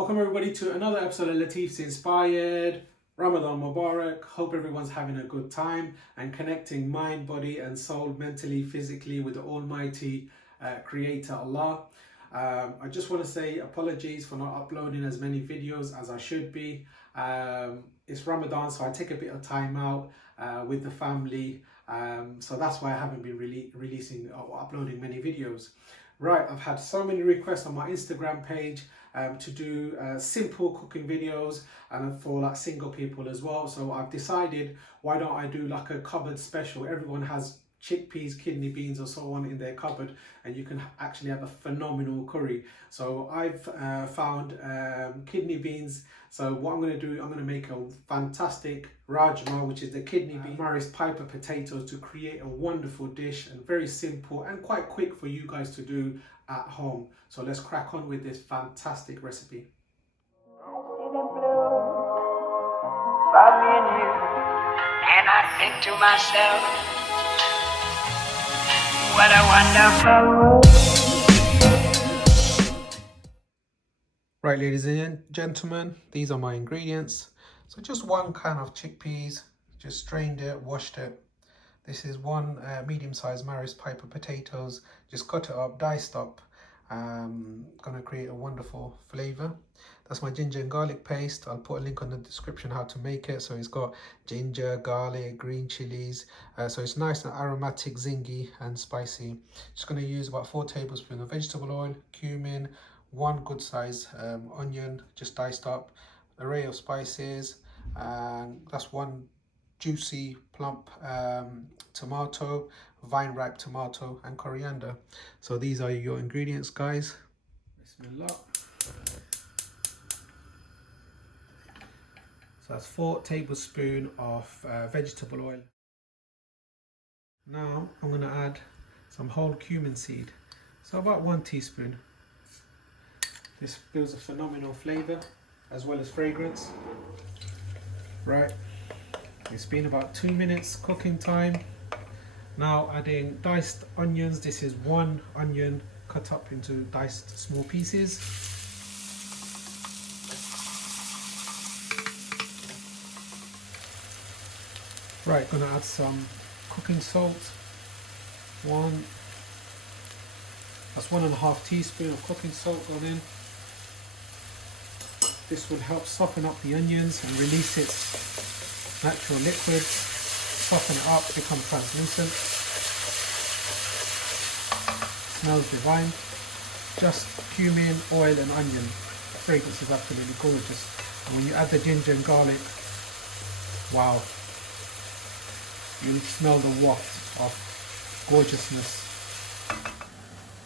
Welcome everybody to another episode of Latifs Inspired. Ramadan Mubarak. Hope everyone's having a good time and connecting mind, body and soul, mentally, physically with the Almighty Creator Allah. I just want to say apologies for not uploading as many videos as I should be. It's Ramadan, so I take a bit of time out with the family. So that's why I haven't been releasing or uploading many videos. Right, I've had so many requests on my Instagram page to do simple cooking videos and for like single people as well. So I've decided, why don't I do like a cupboard special? Everyone has chickpeas, kidney beans or so on in their cupboard, and you can actually have a phenomenal curry. So I've found kidney beans. So what I'm going to do, I'm going to make a fantastic RAJMA, which is the kidney bean Morris Piper potatoes, to create a wonderful dish, and very simple and quite quick for you guys to do at home. So let's crack on with this fantastic recipe. And I think to myself, what a wonderful world. Right, ladies and gentlemen, these are my ingredients. So just one can of chickpeas, just strained it, washed it. This is one medium-sized Morris Piper potatoes, just cut it up, diced up. Gonna create a wonderful flavor. That's my ginger and garlic paste. I'll put a link on the description how to make it. So it's got ginger, garlic, green chilies. So it's nice and aromatic, zingy and spicy. Just gonna use about 4 tablespoons of vegetable oil, cumin, one good size onion, just diced up, array of spices, and that's one juicy plump tomato, vine ripe tomato, and coriander. So these are your ingredients, guys. Bismillah. So that's 4 tablespoons of vegetable oil. Now I'm going to add some whole cumin seed, so about 1 teaspoon. This builds a phenomenal flavor as well as fragrance. Right, it's been about 2 minutes cooking time. Now adding diced onions. This is 1 onion cut up into diced small pieces. Right, gonna add some cooking salt. That's 1.5 teaspoons of cooking salt gone in. This will help soften up the onions and release its natural liquid, soften it up, become translucent. Smells divine. Just cumin, oil and onion. The fragrance is absolutely gorgeous. And when you add the ginger and garlic, wow, you'll smell the waft of gorgeousness.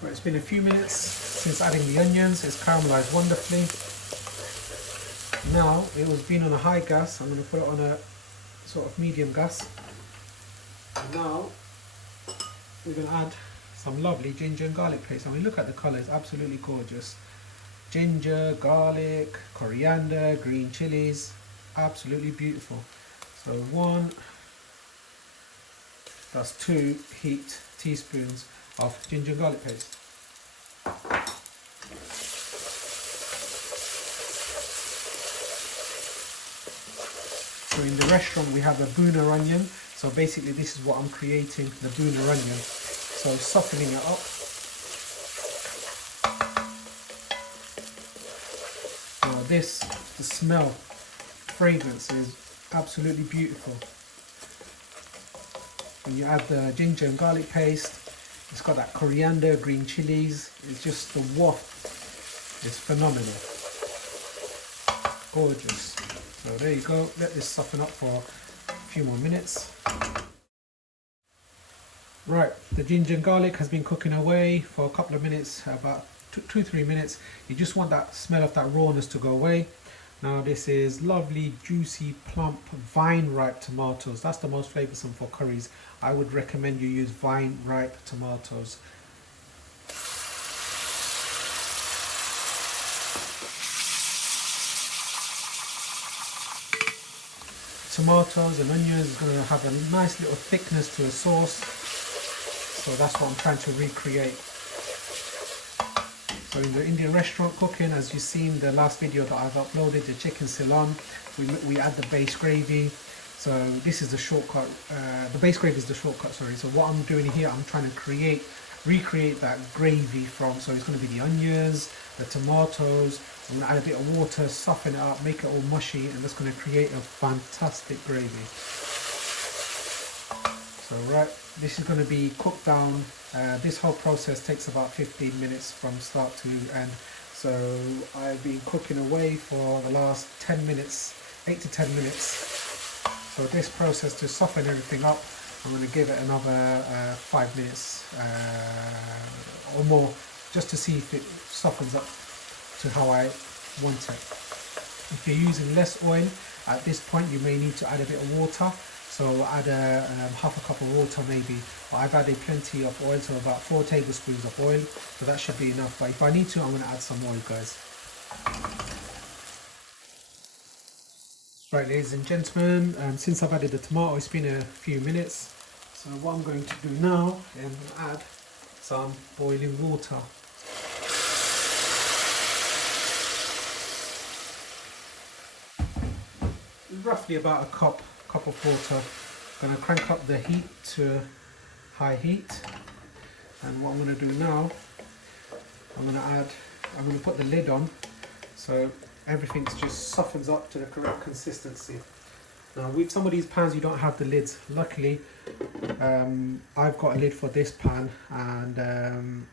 Right, it's been a few minutes since adding the onions. It's caramelized wonderfully. Now it was been on a high gas. I'm going to put it on a sort of medium gas. And now we're going to add some lovely ginger and garlic paste. I mean, look at the colour, it's absolutely gorgeous. Ginger, garlic, coriander, green chilies, absolutely beautiful. So that's 2 heaped teaspoons of ginger and garlic paste. So in the restaurant we have a bhuna onion. So basically this is what I'm creating, the bhuna onion. So softening it up. Now the smell, fragrance is absolutely beautiful. When you add the ginger and garlic paste, it's got that coriander, green chilies. It's just the waft is phenomenal. Gorgeous. So there you go. Let this soften up for a few more minutes. Right, the ginger and garlic has been cooking away for a couple of minutes, about 2-3 minutes. You just want that smell of that rawness to go away. Now this is lovely, juicy, plump, vine ripe tomatoes. That's the most flavoursome for curries. I would recommend you use vine ripe tomatoes. Tomatoes and onions is going to have a nice little thickness to the sauce. So that's what I'm trying to recreate. So in the Indian restaurant cooking, as you've seen the last video that I've uploaded, the chicken Ceylon, we add the base gravy. So this is the shortcut, the base gravy is the shortcut, sorry. So what I'm doing here, I'm trying to recreate that gravy from, so it's going to be the onions, the tomatoes. I'm going to add a bit of water, soften it up, make it all mushy, and that's going to create a fantastic gravy. So right, this is going to be cooked down. This whole process takes about 15 minutes from start to end. So I've been cooking away for the last 10 minutes, 8 to 10 minutes. So this process, to soften everything up, I'm going to give it another 5 minutes or more, just to see if it softens up to how I want it. If you're using less oil at this point, you may need to add a bit of water. So add half a cup of water maybe, but I've added plenty of oil, so about 4 tablespoons of oil, so that should be enough. But if I need to, I'm going to add some oil, guys. Right, ladies and gentlemen, since I've added the tomato, it's been a few minutes. So what I'm going to do now is add some boiling water. Roughly about a cup of water. I'm going to crank up the heat to high heat, and what I'm going to do now, I'm going to put the lid on so everything just softens up to the correct consistency. Now with some of these pans you don't have the lids. Luckily I've got a lid for this pan, and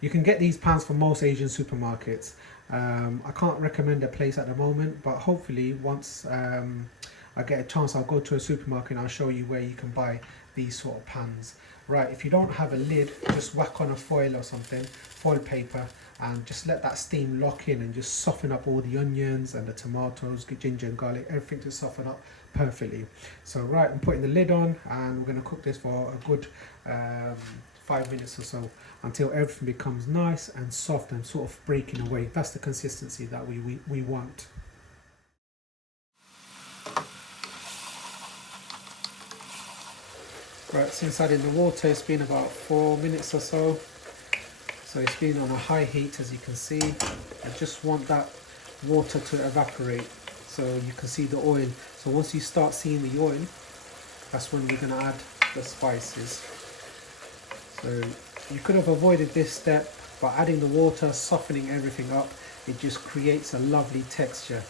you can get these pans from most Asian supermarkets. I can't recommend a place at the moment, but hopefully once I get a chance, I'll go to a supermarket and I'll show you where you can buy these sort of pans. Right, if you don't have a lid, just whack on a foil or something, foil paper, and just let that steam lock in and just soften up all the onions and the tomatoes, ginger and garlic, everything to soften up perfectly. So right, I'm putting the lid on, and we're going to cook this for a good 5 minutes or so, until everything becomes nice and soft and sort of breaking away. That's the consistency that we want. Right, since adding the water, it's been about 4 minutes or so. So it's been on a high heat, as you can see. I just want that water to evaporate so you can see the oil. So once you start seeing the oil, that's when we're going to add the spices. So you could have avoided this step, but adding the water, softening everything up, it just creates a lovely texture.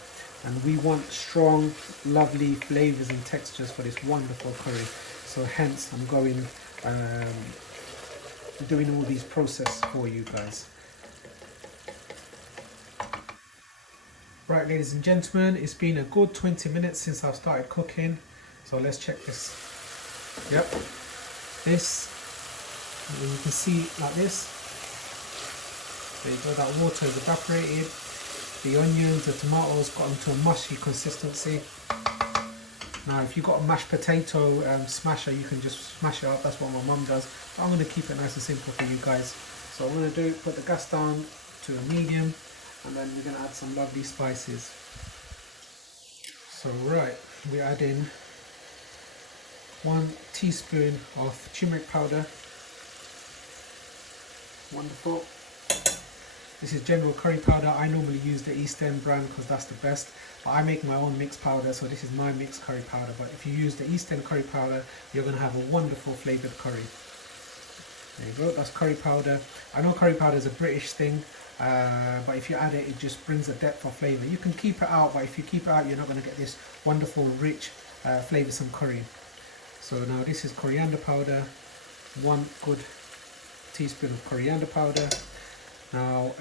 And we want strong, lovely flavors and textures for this wonderful curry. So hence I'm going doing all these processes for you guys. Right, ladies and gentlemen, it's been a good 20 minutes since I've started cooking. So let's check this. Yep, this, you can see like this. There you go, that water is evaporated. The onions, the tomatoes got into a mushy consistency. Now if you've got a mashed potato smasher, you can just smash it up. That's what my mum does. But I'm going to keep it nice and simple for you guys. So I'm going to do, put the gas down to a medium, and then we're going to add some lovely spices. So right, we're adding 1 teaspoon of turmeric powder. Wonderful. This is general curry powder. I normally use the East End brand because that's the best. But I make my own mixed powder, so this is my mixed curry powder. But if you use the East End curry powder, you're going to have a wonderful flavoured curry. There you go, that's curry powder. I know curry powder is a British thing, but if you add it, it just brings a depth of flavour. You can keep it out, but if you keep it out, you're not going to get this wonderful, rich, flavoursome curry. So now this is coriander powder, 1 good teaspoon of coriander powder. Now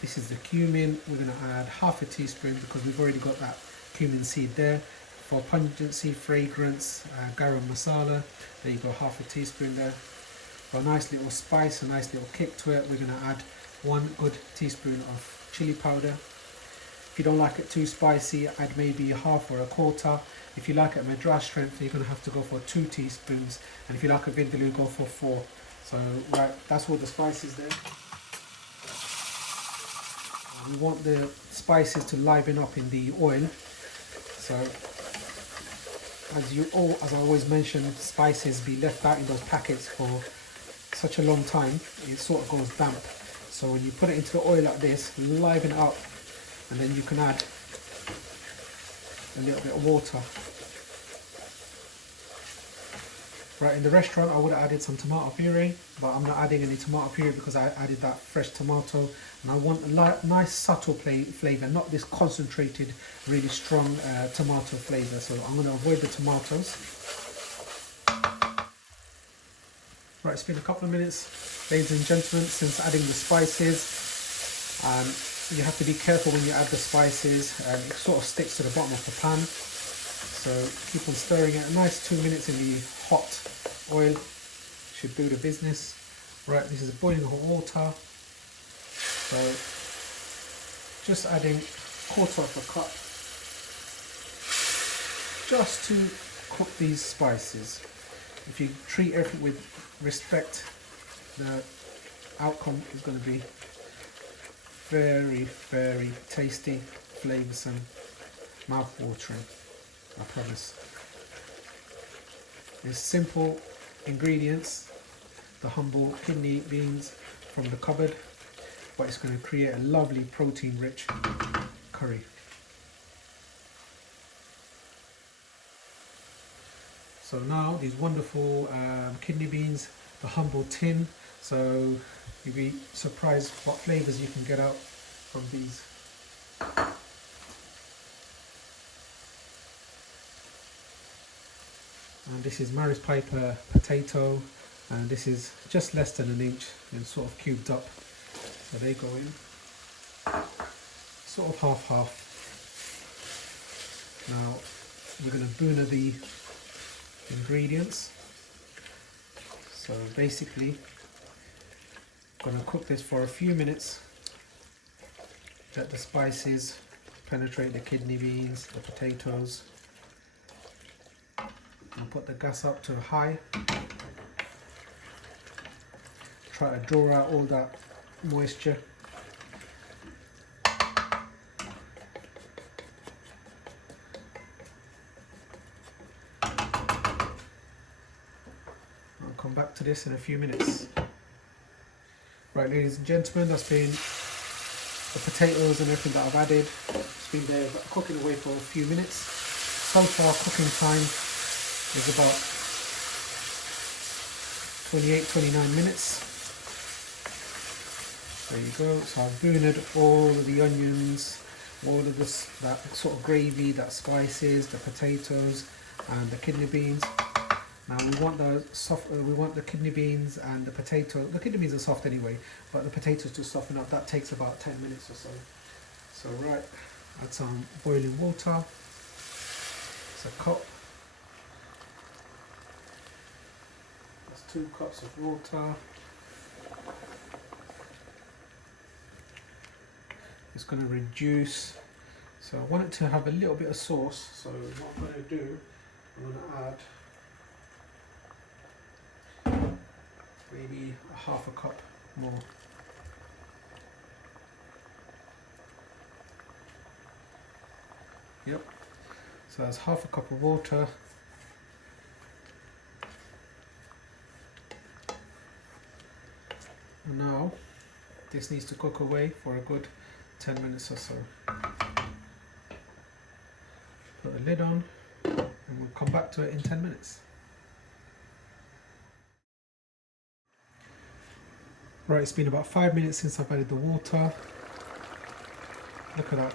this is the cumin. We're going to add half a teaspoon because we've already got that cumin seed there. For pungency, fragrance, garam masala, there you go, half a teaspoon there. For a nice little spice, a nice little kick to it, we're going to add 1 good teaspoon of chili powder. If you don't like it too spicy, add maybe half or a quarter. If you like it Madras strength, you're going to have to go for 2 teaspoons. And if you like a vindaloo, go for 4. So right, that's all the spices there. We want the spices to liven up in the oil. So as I always mention, spices be left out in those packets for such a long time, it sort of goes damp. So when you put it into the oil like this, liven it up, and then you can add a little bit of water. Right, in the restaurant I would have added some tomato puree, but I'm not adding any tomato puree because I added that fresh tomato, and I want a nice subtle flavour, not this concentrated, really strong tomato flavour. So I'm going to avoid the tomatoes. Right, it's been a couple of minutes, ladies and gentlemen, since adding the spices. You have to be careful when you add the spices, it sort of sticks to the bottom of the pan. So keep on stirring it. A nice 2 minutes in the hot oil should do the business. Right, this is boiling hot water. So just adding 1/4 of a cup just to cook these spices. If you treat everything with respect, the outcome is going to be very, very tasty, flavoursome, mouth-watering, I promise. There's simple ingredients, the humble kidney beans from the cupboard, but it's going to create a lovely protein-rich curry. So now these wonderful kidney beans, the humble tin, so you'll be surprised what flavours you can get out from these. And this is Maris Piper potato, and this is just less than 1 inch and sort of cubed up. So they go in sort of half-half. Now you're going to buna the ingredients. So basically I'm going to cook this for a few minutes, let the spices penetrate the kidney beans, the potatoes. I'll put the gas up to high. Try to draw out all that moisture. I'll come back to this in a few minutes. Right, ladies and gentlemen, that's been the potatoes and everything that I've added. It's been there cooking away for a few minutes. So far cooking time is about 28-29 minutes. There you go. So I've buned all of the onions, all of this, that sort of gravy, that spices, the potatoes and the kidney beans. Now we want the soft. We want the kidney beans and the potato. The kidney beans are soft anyway, but the potatoes to soften up. That takes about 10 minutes or so. So right, add some boiling water. It's a cup. That's 2 cups of water. It's going to reduce. So I want it to have a little bit of sauce. So what I'm going to do, I'm going to add maybe a half a cup more. Yep. So that's half a cup of water. And now this needs to cook away for a good 10 minutes or so. Put the lid on and we'll come back to it in 10 minutes. Right, it's been about 5 minutes since I've added the water. Look at that.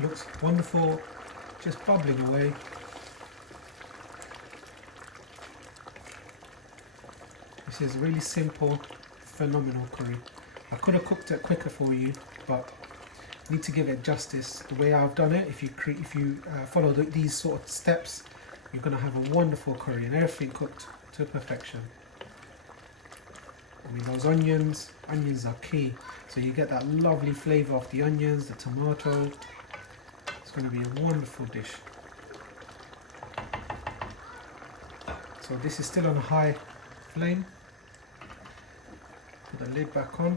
Looks wonderful, just bubbling away. This is really simple, phenomenal curry. I could have cooked it quicker for you, but I need to give it justice. The way I've done it, if you follow these sort of steps, you're going to have a wonderful curry and everything cooked to perfection. I mean, those onions are key. So you get that lovely flavour of the onions, the tomato. It's going to be a wonderful dish. So this is still on a high flame. Put the lid back on.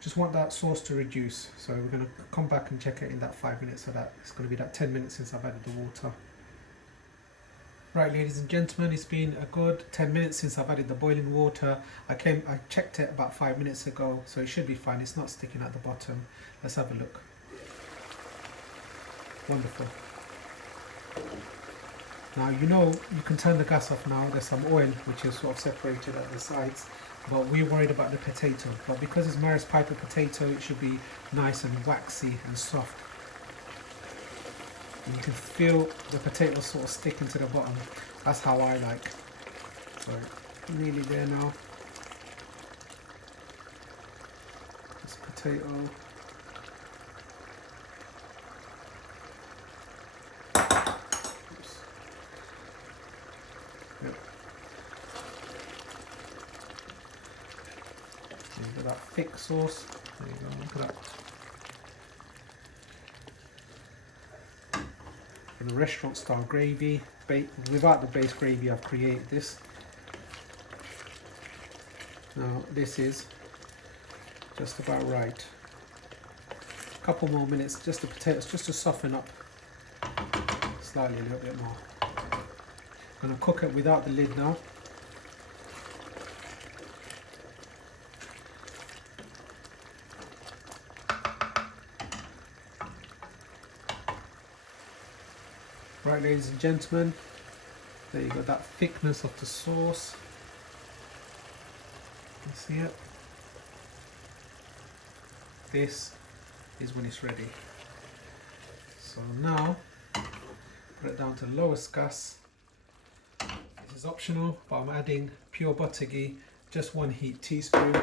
Just want that sauce to reduce. So we're going to come back and check it in that 5 minutes. So that it's going to be that 10 minutes since I've added the water. Right, ladies and gentlemen, it's been a good 10 minutes since I've added the boiling water. I checked it about 5 minutes ago, so it should be fine. It's not sticking at the bottom. Let's have a look. Wonderful. Now, you know, you can turn the gas off now. There's some oil which is sort of separated at the sides, but we're worried about the potato. But because it's Maris Piper potato, it should be nice and waxy and soft. And you can feel the potato sort of sticking to the bottom. That's how I like. So, nearly there now. This potato. Oops. Yep. Look at that thick sauce. There you go, look at that. In the restaurant style gravy, without the base gravy, I've created this. Now this is just about right. A couple more minutes, just the potatoes, just to soften up slightly a little bit more. I'm going to cook it without the lid now. Right, ladies and gentlemen, there you go, that thickness of the sauce. You can see it. This is when it's ready. So now, put it down to the lowest gas. This is optional, but I'm adding pure butter ghee, just 1 heat teaspoon.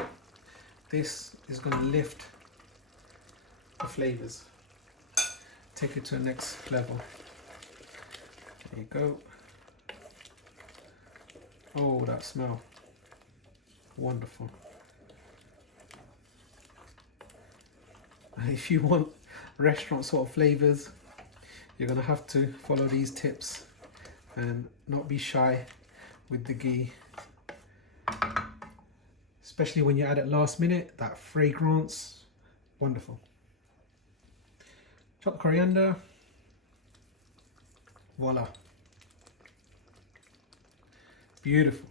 This is going to lift the flavours, take it to the next level. There you go. Oh, that smell. Wonderful. And if you want restaurant sort of flavours, you're going to have to follow these tips and not be shy with the ghee. Especially when you add it last minute, that fragrance. Wonderful. Chopped coriander. Voila. Beautiful.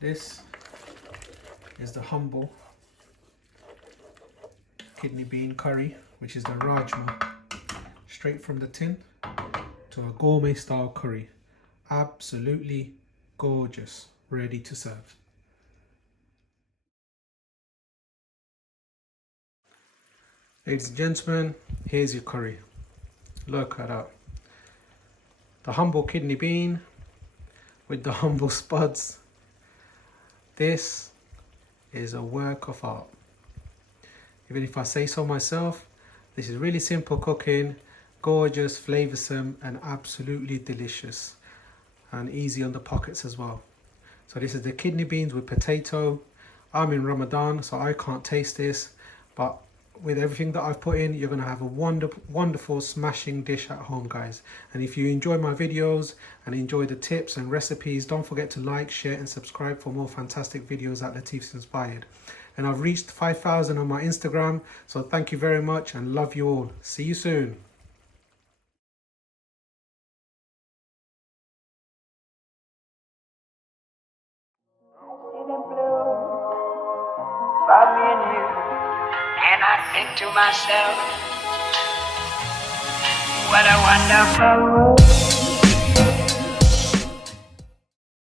This is the humble kidney bean curry, which is the RAJMA, straight from the tin to a gourmet style curry. Absolutely gorgeous, ready to serve. Ladies and gentlemen, here's your curry. Look at that. The humble kidney bean with the humble spuds. This is a work of art. Even if I say so myself, this is really simple cooking, gorgeous, flavoursome and absolutely delicious. And easy on the pockets as well. So this is the kidney beans with potato. I'm in Ramadan, so I can't taste this, but with everything that I've put in, you're going to have a wonderful smashing dish at home, guys. And if you enjoy my videos and enjoy the tips and recipes, don't forget to like, share and subscribe for more fantastic videos at Latifs Inspired. And I've reached 5,000 on my Instagram, so thank you very much and love you all. See you soon. And I think to myself, what a wonderful world.